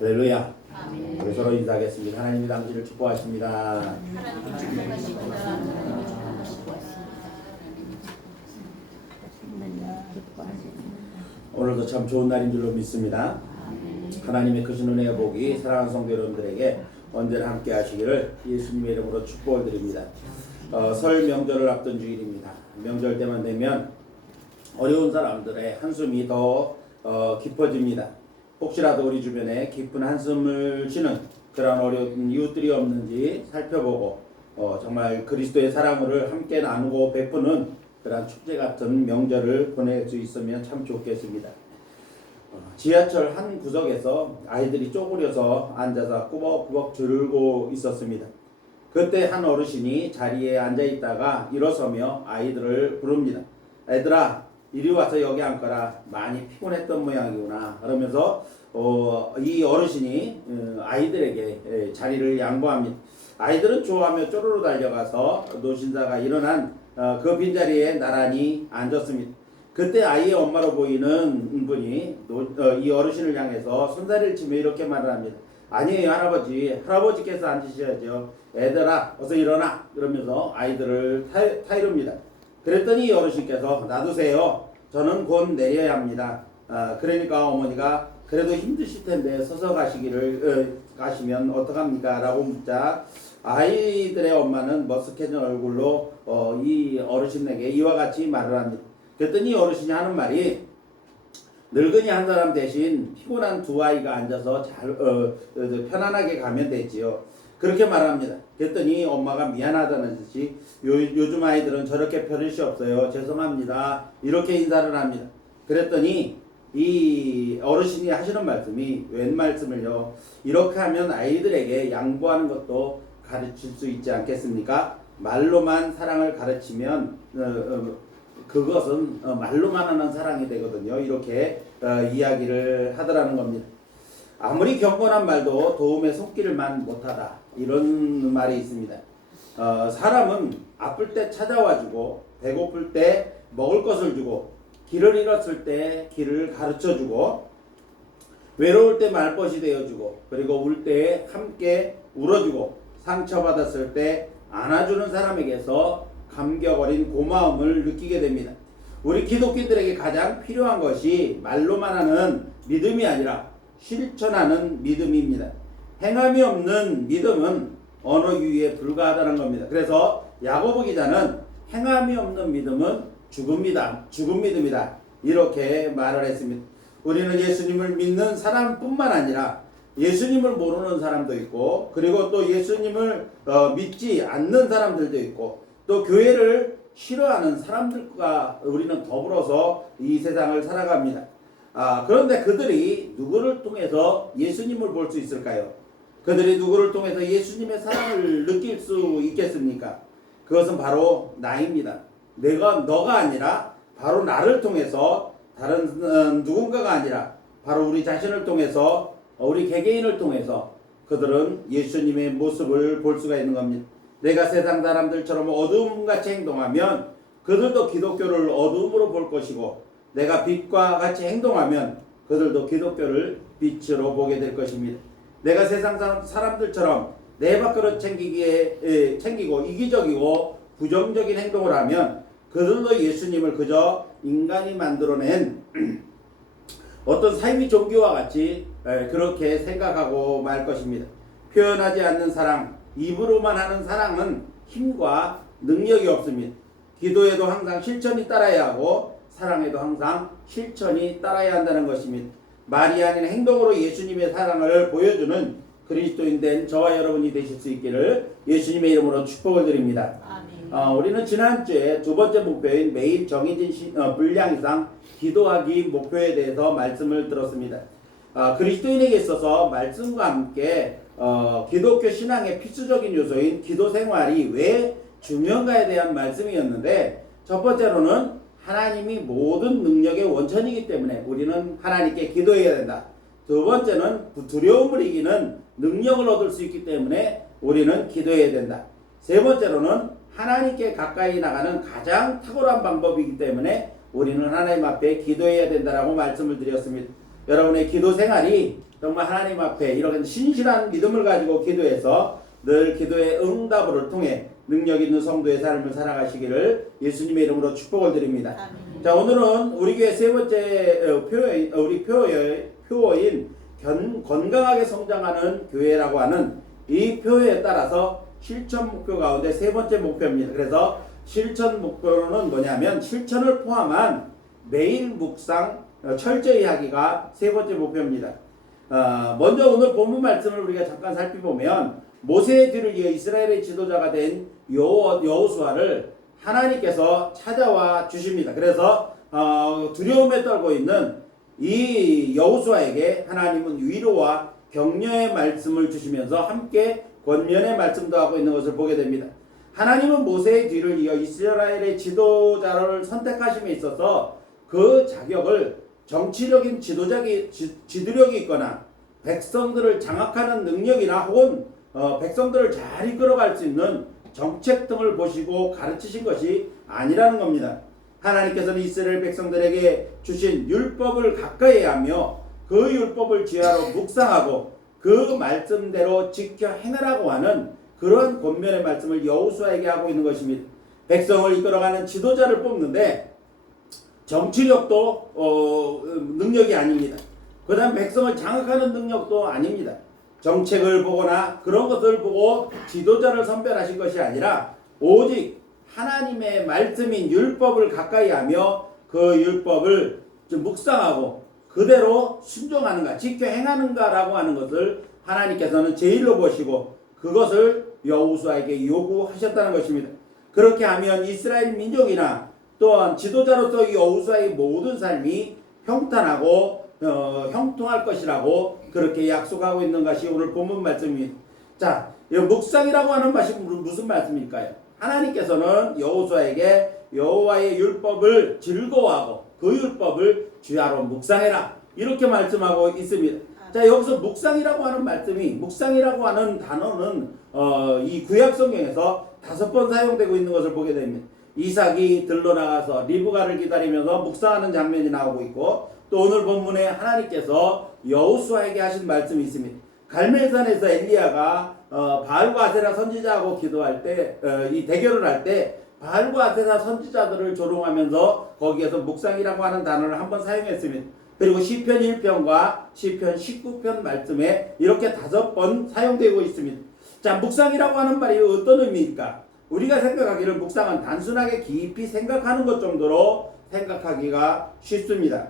할렐루야. 아멘. 우리 서로 인사하겠습니다. 하나님이 당신을 축복하십니다. 하나님 축복하십니다. 오늘도 참 좋은 날인 줄로 믿습니다. 하나님의 크신 은혜와 복이 사랑하는 성도 여러분들에게 언제나 함께 하시기를 예수님의 이름으로 축복을 드립니다. 설 명절을 앞둔 주일입니다. 명절 때만 되면 어려운 사람들의 한숨이 더 깊어집니다. 혹시라도 우리 주변에 깊은 한숨을 쉬는 그런 어려운 이웃들이 없는지 살펴보고 정말 그리스도의 사랑을 함께 나누고 베푸는 그런 축제 같은 명절을 보낼 수 있으면 참 좋겠습니다. 지하철 한 구석에서 아이들이 쪼그려서 앉아서 꾸벅꾸벅 졸고 있었습니다. 그때 한 어르신이 자리에 앉아 있다가 일어서며 아이들을 부릅니다. 애들아, 이리 와서 여기 앉거라. 많이 피곤했던 모양이구나. 그러면서 이 어르신이 아이들에게 자리를 양보합니다. 아이들은 좋아하며 쪼르르 달려가서 노신사가 일어난 그 빈자리에 나란히 앉았습니다. 그때 아이의 엄마로 보이는 분이 이 어르신을 향해서 손다리를 치며 이렇게 말을 합니다. 아니에요, 할아버지. 할아버지께서 앉으셔야죠. 애들아, 어서 일어나. 그러면서 아이들을 타이릅니다. 그랬더니 이 어르신께서 놔두세요. 저는 곧 내려야 합니다. 그러니까 어머니가 그래도 힘드실 텐데 서서 가시면 어떡합니까? 라고 묻자 아이들의 엄마는 머쓱해진 얼굴로 이 어르신에게 이와 같이 말을 합니다. 그랬더니 이 어르신이 하는 말이 늙은이 한 사람 대신 피곤한 두 아이가 앉아서 편안하게 가면 되지요. 그렇게 말합니다. 그랬더니 엄마가 미안하다는 듯이 요즘 아이들은 저렇게 편릇이 없어요. 죄송합니다. 이렇게 인사를 합니다. 그랬더니 이 어르신이 하시는 말씀이 웬 말씀을요. 이렇게 하면 아이들에게 양보하는 것도 가르칠 수 있지 않겠습니까? 말로만 사랑을 가르치면 그것은 말로만 하는 사랑이 되거든요. 이렇게 이야기를 하더라는 겁니다. 아무리 경건한 말도 도움의 손길만 못하다. 이런 말이 있습니다. 사람은 아플 때 찾아와주고 배고플 때 먹을 것을 주고 길을 잃었을 때 길을 가르쳐주고 외로울 때 말벗이 되어주고 그리고 울 때 함께 울어주고 상처받았을 때 안아주는 사람에게서 감격 어린 고마움을 느끼게 됩니다. 우리 기독교인들에게 가장 필요한 것이 말로만 하는 믿음이 아니라 실천하는 믿음입니다. 행함이 없는 믿음은 언어 유희에 불과하다는 겁니다. 그래서 야고보 기자는 행함이 없는 믿음은 죽은 믿음이다. 이렇게 말을 했습니다. 우리는 예수님을 믿는 사람뿐만 아니라 예수님을 모르는 사람도 있고 그리고 또 예수님을 믿지 않는 사람들도 있고 또 교회를 싫어하는 사람들과 우리는 더불어서 이 세상을 살아갑니다. 그런데 그들이 누구를 통해서 예수님을 볼 수 있을까요? 그들이 누구를 통해서 예수님의 사랑을 느낄 수 있겠습니까? 그것은 바로 나입니다. 너가 아니라 바로 나를 통해서 다른 누군가가 아니라 바로 우리 자신을 통해서 우리 개개인을 통해서 그들은 예수님의 모습을 볼 수가 있는 겁니다. 내가 세상 사람들처럼 어두움같이 행동하면 그들도 기독교를 어두움으로 볼 것이고 내가 빛과 같이 행동하면 그들도 기독교를 빛으로 보게 될 것입니다. 내가 세상 사람들처럼 내 밥그릇 챙기고 이기적이고 부정적인 행동을 하면 그들도 예수님을 그저 인간이 만들어낸 어떤 삶의 종교와 같이 그렇게 생각하고 말 것입니다. 표현하지 않는 사랑, 입으로만 하는 사랑은 힘과 능력이 없습니다. 기도에도 항상 실천이 따라야 하고 사랑에도 항상 실천이 따라야 한다는 것입니다. 말이 아닌 행동으로 예수님의 사랑을 보여주는 그리스도인 된 저와 여러분이 되실 수 있기를 예수님의 이름으로 축복을 드립니다. 우리는 지난주에 두 번째 목표인 매일 정해진 분량 이상 기도하기 목표에 대해서 말씀을 들었습니다. 그리스도인에게 있어서 말씀과 함께 기독교 신앙의 필수적인 요소인 기도 생활이 왜 중요한가에 대한 말씀이었는데 첫 번째로는 하나님이 모든 능력의 원천이기 때문에 우리는 하나님께 기도해야 된다. 두 번째는 두려움을 이기는 능력을 얻을 수 있기 때문에 우리는 기도해야 된다. 세 번째로는 하나님께 가까이 나가는 가장 탁월한 방법이기 때문에 우리는 하나님 앞에 기도해야 된다라고 말씀을 드렸습니다. 여러분의 기도 생활이 정말 하나님 앞에 이렇게 신실한 믿음을 가지고 기도해서 늘 기도의 응답을 통해 능력 있는 성도의 삶을 살아가시기를 예수님의 이름으로 축복을 드립니다. 아멘. 자, 오늘은 우리 교회 세 번째 표어인 건강하게 성장하는 교회라고 하는 이 표어에 따라서 실천 목표 가운데 세 번째 목표입니다. 그래서 실천 목표는 뭐냐면 실천을 포함한 매일 묵상 철저히 하기가 세 번째 목표입니다. 먼저 오늘 본문 말씀을 우리가 잠깐 살펴보면 모세의 뒤를 이어 이스라엘의 지도자가 된 여호수아를 하나님께서 찾아와 주십니다. 그래서 두려움에 떨고 있는 이 여호수아에게 하나님은 위로와 격려의 말씀을 주시면서 함께 권면의 말씀도 하고 있는 것을 보게 됩니다. 하나님은 모세의 뒤를 이어 이스라엘의 지도자를 선택하심에 있어서 그 자격을 정치적인 지도력이 있거나 백성들을 장악하는 능력이나 혹은 백성들을 잘 이끌어갈 수 있는 정책 등을 보시고 가르치신 것이 아니라는 겁니다. 하나님께서는 이스라엘 백성들에게 주신 율법을 가까이 하며 그 율법을 지하로 묵상하고 그 말씀대로 지켜 행하라고 하는 그런 권면의 말씀을 여호수아에게 하고 있는 것입니다. 백성을 이끌어가는 지도자를 뽑는데 정치력도 능력이 아닙니다. 그 다음 백성을 장악하는 능력도 아닙니다. 정책을 보거나 그런 것을 보고 지도자를 선별하신 것이 아니라 오직 하나님의 말씀인 율법을 가까이 하며 그 율법을 좀 묵상하고 그대로 순종하는가 지켜 행하는가라고 하는 것을 하나님께서는 제일로 보시고 그것을 여호수아에게 요구하셨다는 것입니다. 그렇게 하면 이스라엘 민족이나 또한 지도자로서 여호수아의 모든 삶이 평탄하고 형통할 것이라고 그렇게 약속하고 있는 것이 오늘 본문 말씀입니다. 자, 묵상이라고 하는 것이 무슨 말씀일까요? 하나님께서는 여호수아에게 여호와의 율법을 즐거워하고 그 율법을 주야로 묵상해라 이렇게 말씀하고 있습니다. 자, 여기서 묵상이라고 하는 말씀이 묵상이라고 하는 단어는 이 구약 성경에서 5번 사용되고 있는 것을 보게 됩니다. 이삭이 들러 나가서 리브가를 기다리면서 묵상하는 장면이 나오고 있고 또 오늘 본문에 하나님께서 여호수아에게 하신 말씀이 있습니다. 갈멜산에서 엘리야가 바알과 아세라 선지자하고 기도할 때 이 대결을 할 때 바알과 아세라 선지자들을 조롱하면서 거기에서 묵상이라고 하는 단어를 한번 사용했습니다. 그리고 시편 1편과 시편 19편 말씀에 이렇게 5번 사용되고 있습니다. 자, 묵상이라고 하는 말이 어떤 의미일까? 우리가 생각하기를 묵상은 단순하게 깊이 생각하는 것 정도로 생각하기가 쉽습니다.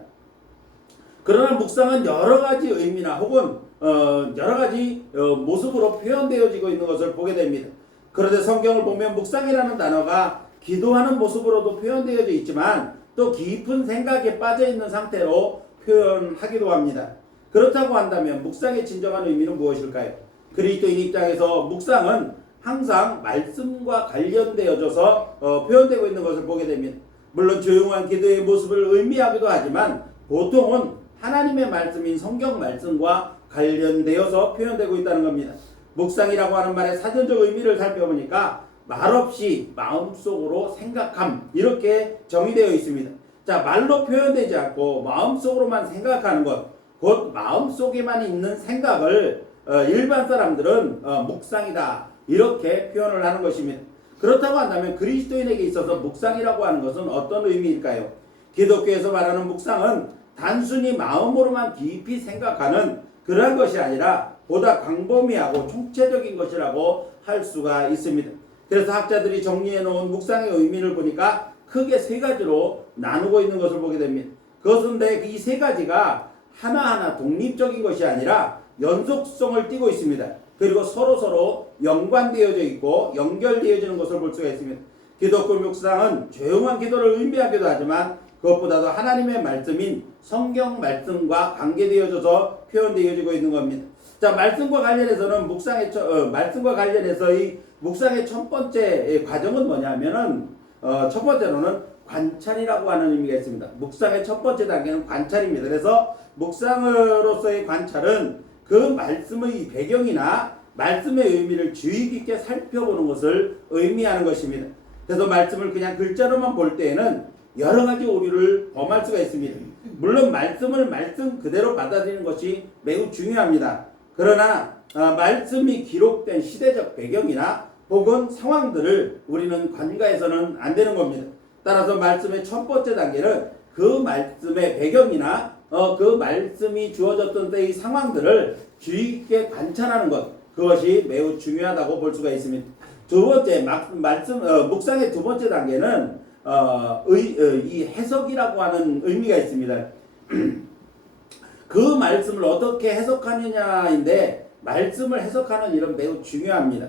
그러나 묵상은 여러 가지 의미나 혹은 여러 가지 모습으로 표현되어지고 있는 것을 보게 됩니다. 그런데 성경을 보면 묵상이라는 단어가 기도하는 모습으로도 표현되어져 있지만 또 깊은 생각에 빠져 있는 상태로 표현하기도 합니다. 그렇다고 한다면 묵상의 진정한 의미는 무엇일까요? 그리스도인 입장에서 묵상은 항상 말씀과 관련되어져서 표현되고 있는 것을 보게 됩니다. 물론 조용한 기도의 모습을 의미하기도 하지만 보통은 하나님의 말씀인 성경 말씀과 관련되어서 표현되고 있다는 겁니다. 묵상이라고 하는 말의 사전적 의미를 살펴보니까 말없이 마음속으로 생각함 이렇게 정의되어 있습니다. 자, 말로 표현되지 않고 마음속으로만 생각하는 것, 곧 마음속에만 있는 생각을 일반 사람들은 묵상이다 이렇게 표현을 하는 것입니다. 그렇다고 한다면 그리스도인에게 있어서 묵상이라고 하는 것은 어떤 의미일까요? 기독교에서 말하는 묵상은 단순히 마음으로만 깊이 생각하는 그러한 것이 아니라 보다 광범위하고 총체적인 것이라고 할 수가 있습니다. 그래서 학자들이 정리해 놓은 묵상의 의미를 보니까 크게 3가지로 나누고 있는 것을 보게 됩니다. 그것인데 이 3가지가 하나하나 독립적인 것이 아니라 연속성을 띠고 있습니다. 그리고 서로 연관되어져 있고 연결되어지는 것을 볼 수가 있습니다. 기독교 묵상은 조용한 기도를 의미하기도 하지만 그것보다도 하나님의 말씀인 성경 말씀과 관계되어져서 표현되어지고 있는 겁니다. 자, 말씀과 관련해서는 말씀과 관련해서 이 묵상의 첫 번째 과정은 뭐냐면은 첫 번째로는 관찰이라고 하는 의미가 있습니다. 묵상의 첫 번째 단계는 관찰입니다. 그래서 묵상으로서의 관찰은 그 말씀의 배경이나 말씀의 의미를 주의 깊게 살펴보는 것을 의미하는 것입니다. 그래서 말씀을 그냥 글자로만 볼 때에는 여러 가지 오류를 범할 수가 있습니다. 물론 말씀을 말씀 그대로 받아들이는 것이 매우 중요합니다. 그러나 말씀이 기록된 시대적 배경이나 혹은 상황들을 우리는 간과해서는 안 되는 겁니다. 따라서 말씀의 첫 번째 단계는 그 말씀의 배경이나 그 말씀이 주어졌던 때의 상황들을 주의 깊게 관찰하는 것, 그것이 매우 중요하다고 볼 수가 있습니다. 두 번째 묵상의 두 번째 단계는 이 해석이라고 하는 의미가 있습니다. 그 말씀을 어떻게 해석하느냐인데, 말씀을 해석하는 일은 매우 중요합니다.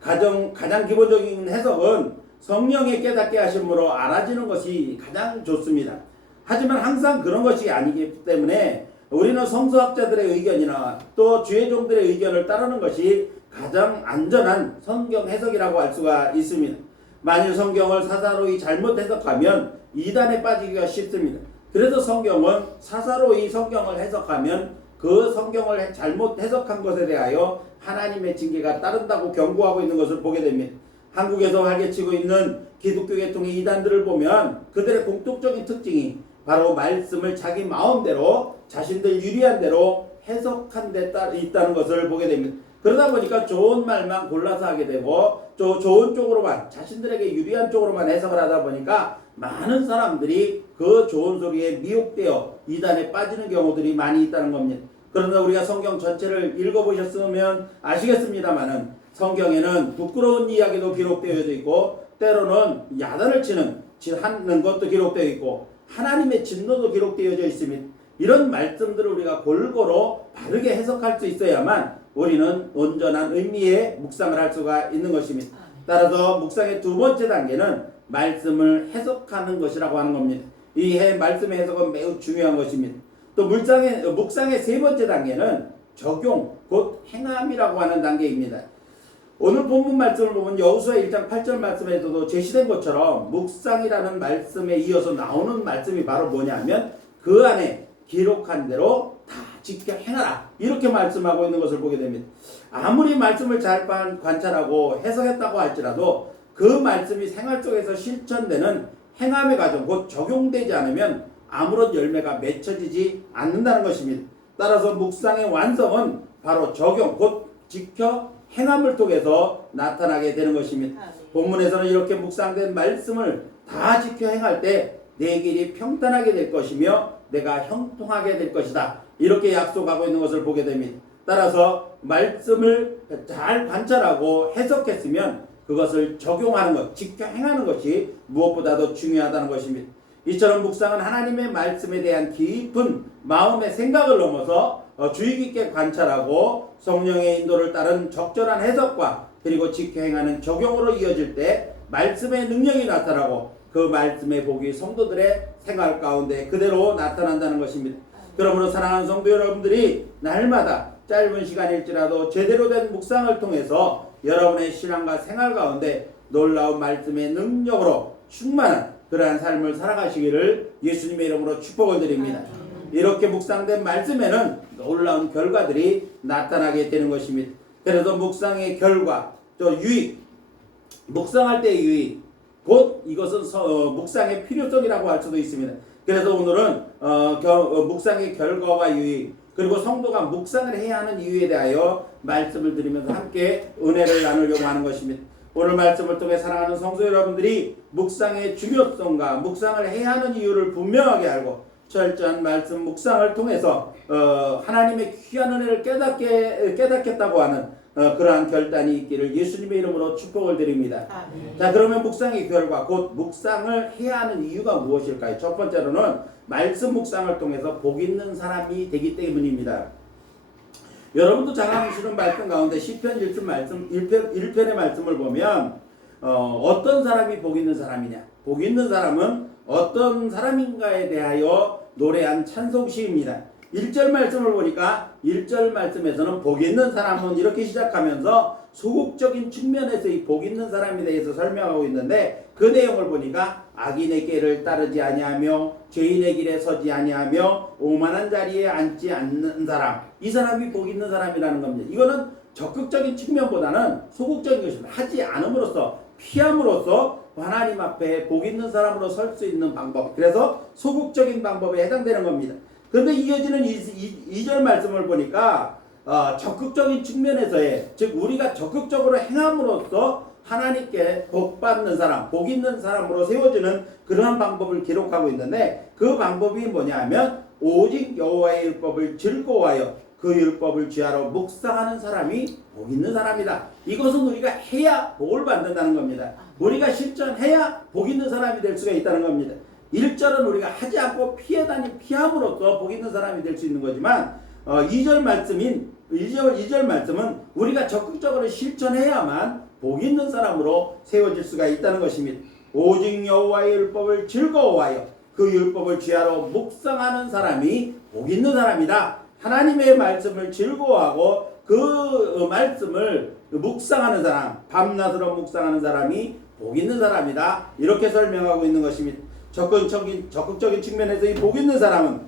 가장 기본적인 해석은 성령의 깨닫게 하심으로 알아지는 것이 가장 좋습니다. 하지만 항상 그런 것이 아니기 때문에 우리는 성서학자들의 의견이나 또 주의 종들의 의견을 따르는 것이 가장 안전한 성경 해석이라고 할 수가 있습니다. 만일 성경을 사사로이 잘못 해석하면 이단에 빠지기가 쉽습니다. 그래서 성경은 사사로이 성경을 해석하면 그 성경을 잘못 해석한 것에 대하여 하나님의 징계가 따른다고 경고하고 있는 것을 보게 됩니다. 한국에서 활개치고 있는 기독교 계통의 이단들을 보면 그들의 공통적인 특징이 바로 말씀을 자기 마음대로 자신들 유리한 대로 해석한 데 있다는 것을 보게 됩니다. 그러다 보니까 좋은 말만 골라서 하게 되고 또 좋은 쪽으로만, 자신들에게 유리한 쪽으로만 해석을 하다 보니까 많은 사람들이 그 좋은 소리에 미혹되어 이단에 빠지는 경우들이 많이 있다는 겁니다. 그러나 우리가 성경 전체를 읽어보셨으면 아시겠습니다만은 성경에는 부끄러운 이야기도 기록되어져 있고 때로는 야단을 하는 것도 기록되어 있고 하나님의 진노도 기록되어져 있습니다. 이런 말씀들을 우리가 골고루 바르게 해석할 수 있어야만 우리는 온전한 의미의 묵상을 할 수가 있는 것입니다. 따라서 묵상의 두 번째 단계는 말씀을 해석하는 것이라고 하는 겁니다. 이 말씀의 해석은 매우 중요한 것입니다. 또 묵상의 세 번째 단계는 적용, 곧 행함이라고 하는 단계입니다. 오늘 본문 말씀을 보면 여호수아 1장 8절 말씀에서도 제시된 것처럼 묵상이라는 말씀에 이어서 나오는 말씀이 바로 뭐냐면 그 안에 기록한 대로 다 지켜 행하라, 이렇게 말씀하고 있는 것을 보게 됩니다. 아무리 말씀을 잘 관찰하고 해석했다고 할지라도 그 말씀이 생활 속에서 실천되는 행함의 과정, 곧 적용되지 않으면 아무런 열매가 맺혀지지 않는다는 것입니다. 따라서 묵상의 완성은 바로 적용, 곧 지켜 행함을 통해서 나타나게 되는 것입니다. 본문에서는 이렇게 묵상된 말씀을 다 지켜 행할 때 내 길이 평탄하게 될 것이며 내가 형통하게 될 것이다, 이렇게 약속하고 있는 것을 보게 됩니다. 따라서 말씀을 잘 관찰하고 해석했으면 그것을 적용하는 것, 지켜 행하는 것이 무엇보다도 중요하다는 것입니다. 이처럼 묵상은 하나님의 말씀에 대한 깊은 마음의 생각을 넘어서 주의 깊게 관찰하고 성령의 인도를 따른 적절한 해석과 그리고 지켜 행하는 적용으로 이어질 때 말씀의 능력이 나타나고 그 말씀의 복이 성도들의 생활 가운데 그대로 나타난다는 것입니다. 그러므로 사랑하는 성도 여러분들이 날마다 짧은 시간일지라도 제대로 된 묵상을 통해서 여러분의 신앙과 생활 가운데 놀라운 말씀의 능력으로 충만한 그러한 삶을 살아가시기를 예수님의 이름으로 축복을 드립니다. 이렇게 묵상된 말씀에는 놀라운 결과들이 나타나게 되는 것입니다. 그래서 묵상의 결과, 또 유익, 묵상할 때의 유익, 곧 이것은 묵상의 필요성이라고 할 수도 있습니다. 그래서 오늘은 묵상의 결과와 유익, 그리고 성도가 묵상을 해야 하는 이유에 대하여 말씀을 드리면서 함께 은혜를 나누려고 하는 것입니다. 오늘 말씀을 통해 사랑하는 성도 여러분들이 묵상의 중요성과 묵상을 해야 하는 이유를 분명하게 알고 철저한 말씀 묵상을 통해서 하나님의 귀한 은혜를 깨닫겠다고 하는 그러한 결단이 있기를 예수님의 이름으로 축복을 드립니다. 자, 그러면 묵상의 결과, 곧 묵상을 해야 하는 이유가 무엇일까요? 첫 번째로는 말씀 묵상을 통해서 복 있는 사람이 되기 때문입니다. 여러분도 잘 아시는 말씀 가운데 시편 1편의 말씀을 보면 어떤 사람이 복 있는 사람이냐? 복 있는 사람은 어떤 사람인가에 대하여 노래한 찬송시입니다. 1절 말씀을 보니까 1절 말씀에서는 복 있는 사람은 이렇게 시작하면서 소극적인 측면에서 이 복 있는 사람에 대해서 설명하고 있는데 그 내용을 보니까 악인의 길을 따르지 아니하며 죄인의 길에 서지 아니하며 오만한 자리에 앉지 않는 사람, 이 사람이 복 있는 사람이라는 겁니다. 이거는 적극적인 측면보다는 소극적인 것입니다. 하지 않음으로써, 피함으로써 하나님 앞에 복 있는 사람으로 설 수 있는 방법, 그래서 소극적인 방법에 해당되는 겁니다. 그런데 이어지는 2절 말씀을 보니까 적극적인 측면에서의, 즉 우리가 적극적으로 행함으로써 하나님께 복 받는 사람, 복 있는 사람으로 세워지는 그러한 방법을 기록하고 있는데, 그 방법이 뭐냐면 오직 여호와의 율법을 즐거워하여 그 율법을 쥐하러 묵상하는 사람이 복 있는 사람이다. 이것은 우리가 해야 복을 받는다는 겁니다. 우리가 실천해야 복 있는 사람이 될 수가 있다는 겁니다. 1절은 우리가 하지 않고 피함으로써 복 있는 사람이 될 수 있는 거지만 2절 말씀은 우리가 적극적으로 실천해야만 복 있는 사람으로 세워질 수가 있다는 것입니다. 오직 여호와의 율법을 즐거워하여 그 율법을 쥐하러 묵상하는 사람이 복 있는 사람이다. 하나님의 말씀을 즐거워하고 그 말씀을 묵상하는 사람, 밤낮으로 묵상하는 사람이 복 있는 사람이다. 이렇게 설명하고 있는 것입니다. 적극적인 측면에서 이 복 있는 사람은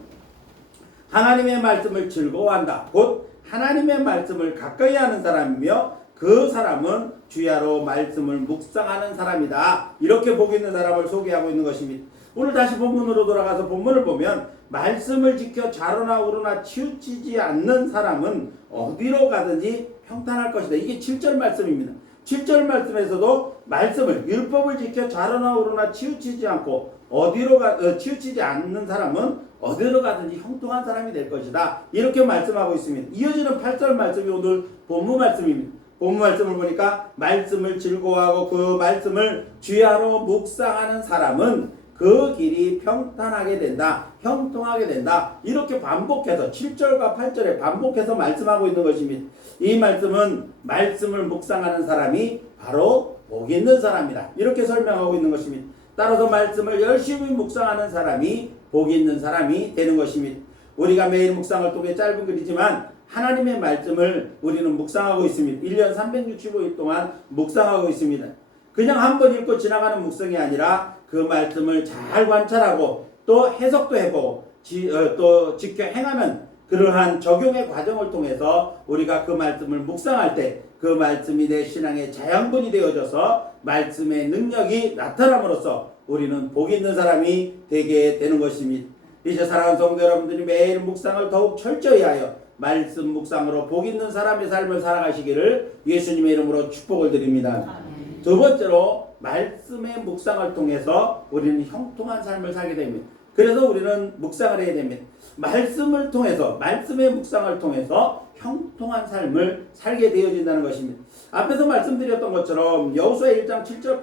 하나님의 말씀을 즐거워한다. 곧 하나님의 말씀을 가까이 하는 사람이며 그 사람은 주야로 말씀을 묵상하는 사람이다. 이렇게 복 있는 사람을 소개하고 있는 것입니다. 오늘 다시 본문으로 돌아가서 본문을 보면 말씀을 지켜 좌로나 우로나 치우치지 않는 사람은 어디로 가든지 평탄할 것이다. 이게 7절 말씀입니다. 7절 말씀에서도 말씀을 율법을 지켜 좌로나 우로나 치우치지 않는 사람은 어디로 가든지 형통한 사람이 될 것이다. 이렇게 말씀하고 있습니다. 이어지는 8절 말씀이 오늘 본문 말씀입니다. 본문 말씀을 보니까 말씀을 즐거워하고 그 말씀을 주야로 묵상하는 사람은 그 길이 평탄하게 된다. 형통하게 된다. 이렇게 반복해서 7절과 8절에 반복해서 말씀하고 있는 것입니다. 이 말씀은 말씀을 묵상하는 사람이 바로 복 있는 사람이다. 이렇게 설명하고 있는 것입니다. 따라서 말씀을 열심히 묵상하는 사람이 복 있는 사람이 되는 것입니다. 우리가 매일 묵상을 통해 짧은 글이지만 하나님의 말씀을 우리는 묵상하고 있습니다. 1년 365일 동안 묵상하고 있습니다. 그냥 한번 읽고 지나가는 묵상이 아니라 그 말씀을 잘 관찰하고 또 해석도 해보고 또 지켜 행하는 그러한 적용의 과정을 통해서 우리가 그 말씀을 묵상할 때 그 말씀이 내 신앙의 자양분이 되어져서 말씀의 능력이 나타남으로써 우리는 복 있는 사람이 되게 되는 것입니다. 이제 사랑하는 성도 여러분들이 매일 묵상을 더욱 철저히 하여 말씀 묵상으로 복 있는 사람의 삶을 살아가시기를 예수님의 이름으로 축복을 드립니다. 두 번째로 말씀의 묵상을 통해서 우리는 형통한 삶을 살게 됩니다. 그래서 우리는 묵상을 해야 됩니다. 말씀을 통해서, 말씀의 묵상을 통해서 형통한 삶을 살게 되어진다는 것입니다. 앞에서 말씀드렸던 것처럼 여호수아 1장 7절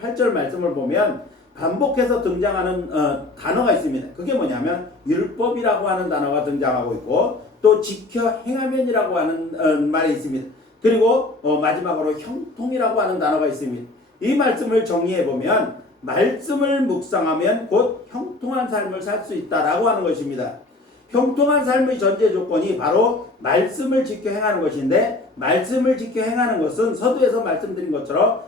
8절 말씀을 보면 반복해서 등장하는 단어가 있습니다. 그게 뭐냐면 율법이라고 하는 단어가 등장하고 있고 또 지켜 행하면이라고 하는 말이 있습니다. 그리고 마지막으로 형통이라고 하는 단어가 있습니다. 이 말씀을 정리해 보면 말씀을 묵상하면 곧 형통한 삶을 살 수 있다라고 하는 것입니다. 형통한 삶의 전제 조건이 바로 말씀을 지켜 행하는 것인데, 말씀을 지켜 행하는 것은 서두에서 말씀드린 것처럼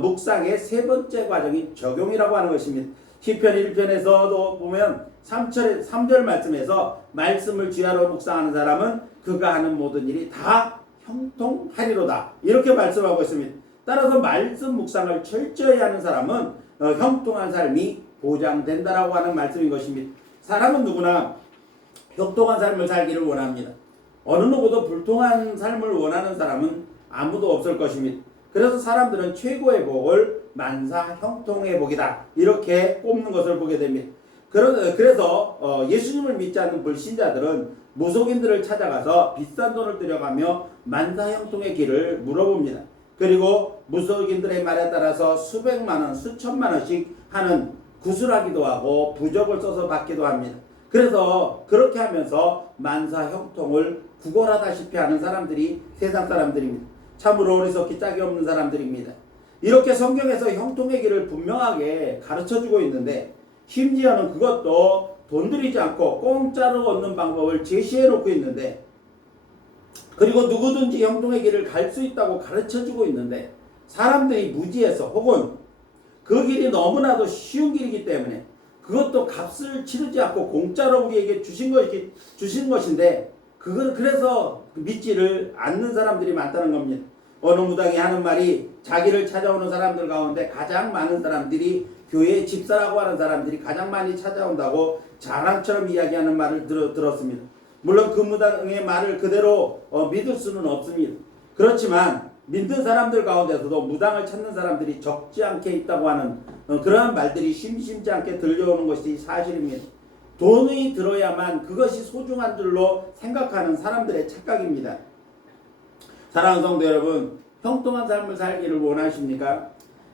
묵상의 세 번째 과정이 적용이라고 하는 것입니다. 시편 1편에서도 보면 3절 말씀에서 말씀을 주야로 묵상하는 사람은 그가 하는 모든 일이 다 형통하리로다. 이렇게 말씀하고 있습니다. 따라서 말씀 묵상을 철저히 하는 사람은 형통한 삶이 보장된다라고 하는 말씀인 것입니다. 사람은 누구나 형통한 삶을 살기를 원합니다. 어느 누구도 불통한 삶을 원하는 사람은 아무도 없을 것입니다. 그래서 사람들은 최고의 복을 만사 형통의 복이다. 이렇게 꼽는 것을 보게 됩니다. 그래서 예수님을 믿지 않는 불신자들은 무속인들을 찾아가서 비싼 돈을 들여가며 만사 형통의 길을 물어봅니다. 그리고 무속인들의 말에 따라서 수백만 원, 수천만 원씩 하는 구슬하기도 하고 부적을 써서 받기도 합니다. 그래서 그렇게 하면서 만사 형통을 구걸하다시피 하는 사람들이 세상 사람들입니다. 참으로 어리석기 짝이 없는 사람들입니다. 이렇게 성경에서 형통의 길을 분명하게 가르쳐주고 있는데, 심지어는 그것도 돈 들이지 않고 공짜로 얻는 방법을 제시해 놓고 있는데, 그리고 누구든지 형통의 길을 갈 수 있다고 가르쳐주고 있는데, 사람들이 무지해서 혹은 그 길이 너무나도 쉬운 길이기 때문에 그것도 값을 치르지 않고 공짜로 우리에게 주신 것인데 그래서 믿지를 않는 사람들이 많다는 겁니다. 어느 무당이 하는 말이 자기를 찾아오는 사람들 가운데 가장 많은 사람들이 교회 집사라고 하는 사람들이 가장 많이 찾아온다고 자랑처럼 이야기하는 말을 들었습니다. 물론 그 무당의 말을 그대로 믿을 수는 없습니다. 그렇지만 믿는 사람들 가운데서도 무당을 찾는 사람들이 적지 않게 있다고 하는 그러한 말들이 심심치 않게 들려오는 것이 사실입니다. 돈이 들어야만 그것이 소중한 줄로 생각하는 사람들의 착각입니다. 사랑하는 성도 여러분, 형통한 삶을 살기를 원하십니까?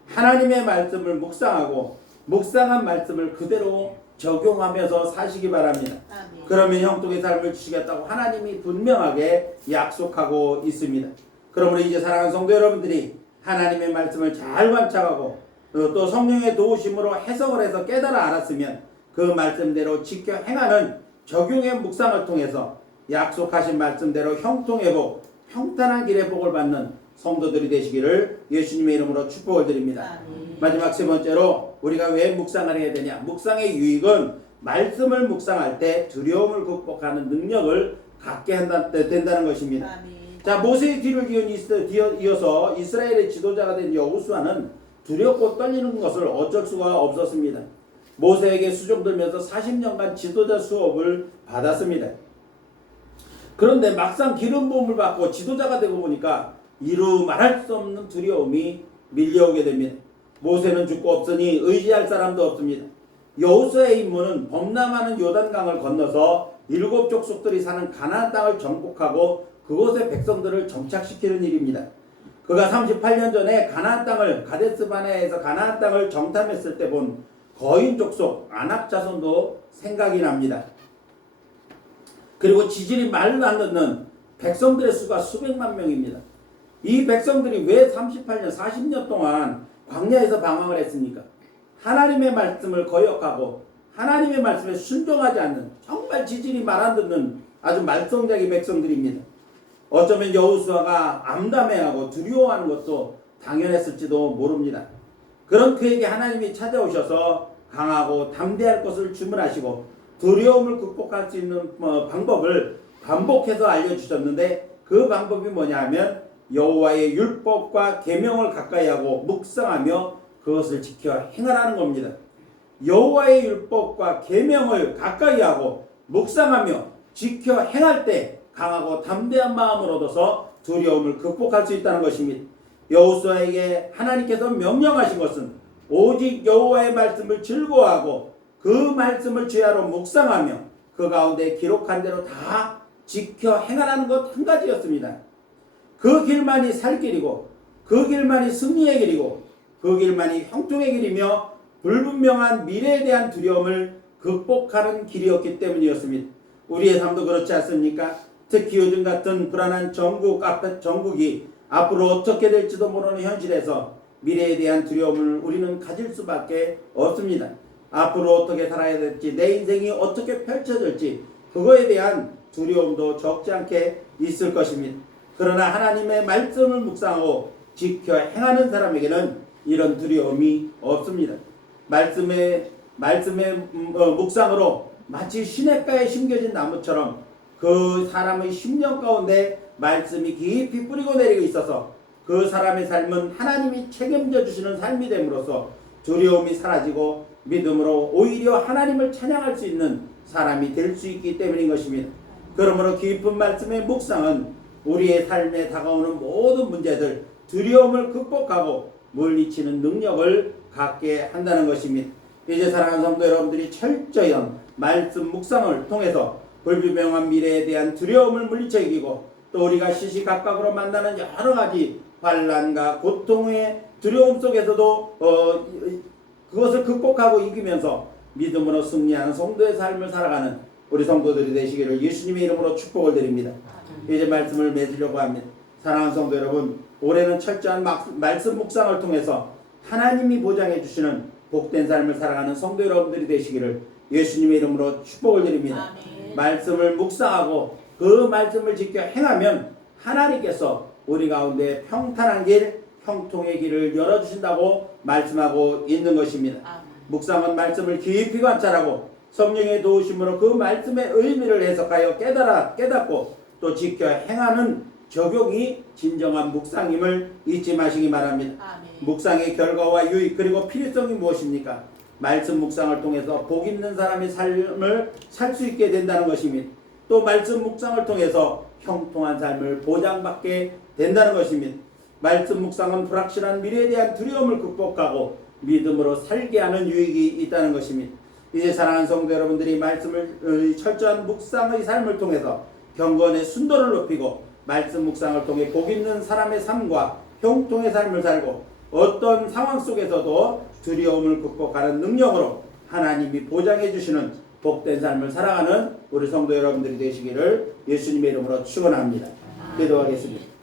하나님의 말씀을 묵상하고 묵상한 말씀을 그대로 적용하면서 사시기 바랍니다. 아멘. 그러면 형통의 삶을 주시겠다고 하나님이 분명하게 약속하고 있습니다. 그러므로 이제 사랑하는 성도 여러분들이 하나님의 말씀을 잘 관찰하고 또 성령의 도우심으로 해석을 해서 깨달아 알았으면 그 말씀대로 지켜 행하는 적용의 묵상을 통해서 약속하신 말씀대로 형통의 복, 평탄한 길의 복을 받는 성도들이 되시기를 예수님의 이름으로 축복을 드립니다. 아멘. 마지막 세 번째로 우리가 왜 묵상을 해야 되냐? 묵상의 유익은 말씀을 묵상할 때 두려움을 극복하는 능력을 갖게 된다는 것입니다. 아멘. 자, 모세의 뒤를 이어서 이스라엘의 지도자가 된 여호수아는 두렵고 떨리는 것을 어쩔 수가 없었습니다. 모세에게 수종들면서 40년간 지도자 수업을 받았습니다. 그런데 막상 기름 부음을 받고 지도자가 되고 보니까 이루 말할 수 없는 두려움이 밀려오게 됩니다. 모세는 죽고 없으니 의지할 사람도 없습니다. 여호수아의 임무는 범람하는 요단강을 건너서 7 족속들이 사는 가나안 땅을 정복하고 그곳의 백성들을 정착시키는 일입니다. 그가 38년 전에 가나안 땅을 가데스바네아에서 가나안 땅을 정탐했을 때 본 거인 족속 아낙 자손도 생각이 납니다. 그리고 지질이 말도 안 듣는 백성들의 수가 수백만 명입니다. 이 백성들이 왜 38년, 40년 동안 광야에서 방황을 했습니까? 하나님의 말씀을 거역하고 하나님의 말씀에 순종하지 않는 정말 지질이 말 안 듣는 아주 말썽쟁이 백성들입니다. 어쩌면 여호수아가 암담해하고 두려워하는 것도 당연했을지도 모릅니다. 그런 그에게 하나님이 찾아오셔서 강하고 담대할 것을 주문하시고 두려움을 극복할 수 있는 방법을 반복해서 알려주셨는데 그 방법이 뭐냐 하면 여호와의 율법과 계명을 가까이 하고 묵상하며 그것을 지켜 행하라는 겁니다. 여호와의 율법과 계명을 가까이 하고 묵상하며 지켜 행할 때 강하고 담대한 마음을 얻어서 두려움을 극복할 수 있다는 것입니다. 여호수아에게 하나님께서 명령하신 것은 오직 여호와의 말씀을 즐거워하고 그 말씀을 주야로 묵상하며 그 가운데 기록한 대로 다 지켜 행하라는 것 한 가지였습니다. 그 길만이 살 길이고 그 길만이 승리의 길이고 그 길만이 형통의 길이며 불분명한 미래에 대한 두려움을 극복하는 길이었기 때문이었습니다. 우리의 삶도 그렇지 않습니까? 특히 요즘 같은 불안한 정국이 앞으로 어떻게 될지도 모르는 현실에서 미래에 대한 두려움을 우리는 가질 수밖에 없습니다. 앞으로 어떻게 살아야 될지, 내 인생이 어떻게 펼쳐질지 그거에 대한 두려움도 적지 않게 있을 것입니다. 그러나 하나님의 말씀을 묵상하고 지켜 행하는 사람에게는 이런 두려움이 없습니다. 말씀의 묵상으로 마치 시냇가에 심겨진 나무처럼 그 사람의 심령 가운데 말씀이 깊이 뿌리고 내리고 있어서 그 사람의 삶은 하나님이 책임져 주시는 삶이 됨으로써 두려움이 사라지고 믿음으로 오히려 하나님을 찬양할 수 있는 사람이 될 수 있기 때문인 것입니다. 그러므로 깊은 말씀의 묵상은 우리의 삶에 다가오는 모든 문제들, 두려움을 극복하고 물리치는 능력을 갖게 한다는 것입니다. 이제 사랑하는 성도 여러분들이 철저한 말씀 묵상을 통해서 불분명한 미래에 대한 두려움을 물리쳐 이기고 또 우리가 시시각각으로 만나는 여러 가지 환난과 고통의 두려움 속에서도 그것을 극복하고 이기면서 믿음으로 승리하는 성도의 삶을 살아가는 우리 성도들이 되시기를 예수님의 이름으로 축복을 드립니다. 이제 말씀을 맺으려고 합니다. 사랑하는 성도 여러분, 올해는 철저한 말씀 묵상을 통해서 하나님이 보장해 주시는 복된 삶을 살아가는 성도 여러분들이 되시기를 예수님의 이름으로 축복을 드립니다. 아멘. 말씀을 묵상하고 그 말씀을 지켜 행하면 하나님께서 우리 가운데 평탄한 길, 형통의 길을 열어주신다고 말씀하고 있는 것입니다. 아멘. 묵상은 말씀을 깊이 관찰하고 성령의 도우심으로 그 말씀의 의미를 해석하여 깨닫고 또 지켜 행하는 적용이 진정한 묵상임을 잊지 마시기 바랍니다. 아멘. 묵상의 결과와 유익 그리고 필요성이 무엇입니까? 말씀 묵상을 통해서 복 있는 사람의 삶을 살 수 있게 된다는 것입니다. 또 말씀 묵상을 통해서 형통한 삶을 보장받게 된다는 것입니다. 말씀 묵상은 불확실한 미래에 대한 두려움을 극복하고 믿음으로 살게 하는 유익이 있다는 것입니다. 이제 사랑하는 성도 여러분들이 말씀을 철저한 묵상의 삶을 통해서 경건의 순도를 높이고 말씀 묵상을 통해 복 있는 사람의 삶과 형통의 삶을 살고 어떤 상황 속에서도 두려움을 극복하는 능력으로 하나님이 보장해 주시는 복된 삶을 살아가는 우리 성도 여러분들이 되시기를 예수님의 이름으로 축원합니다. 기도하겠습니다.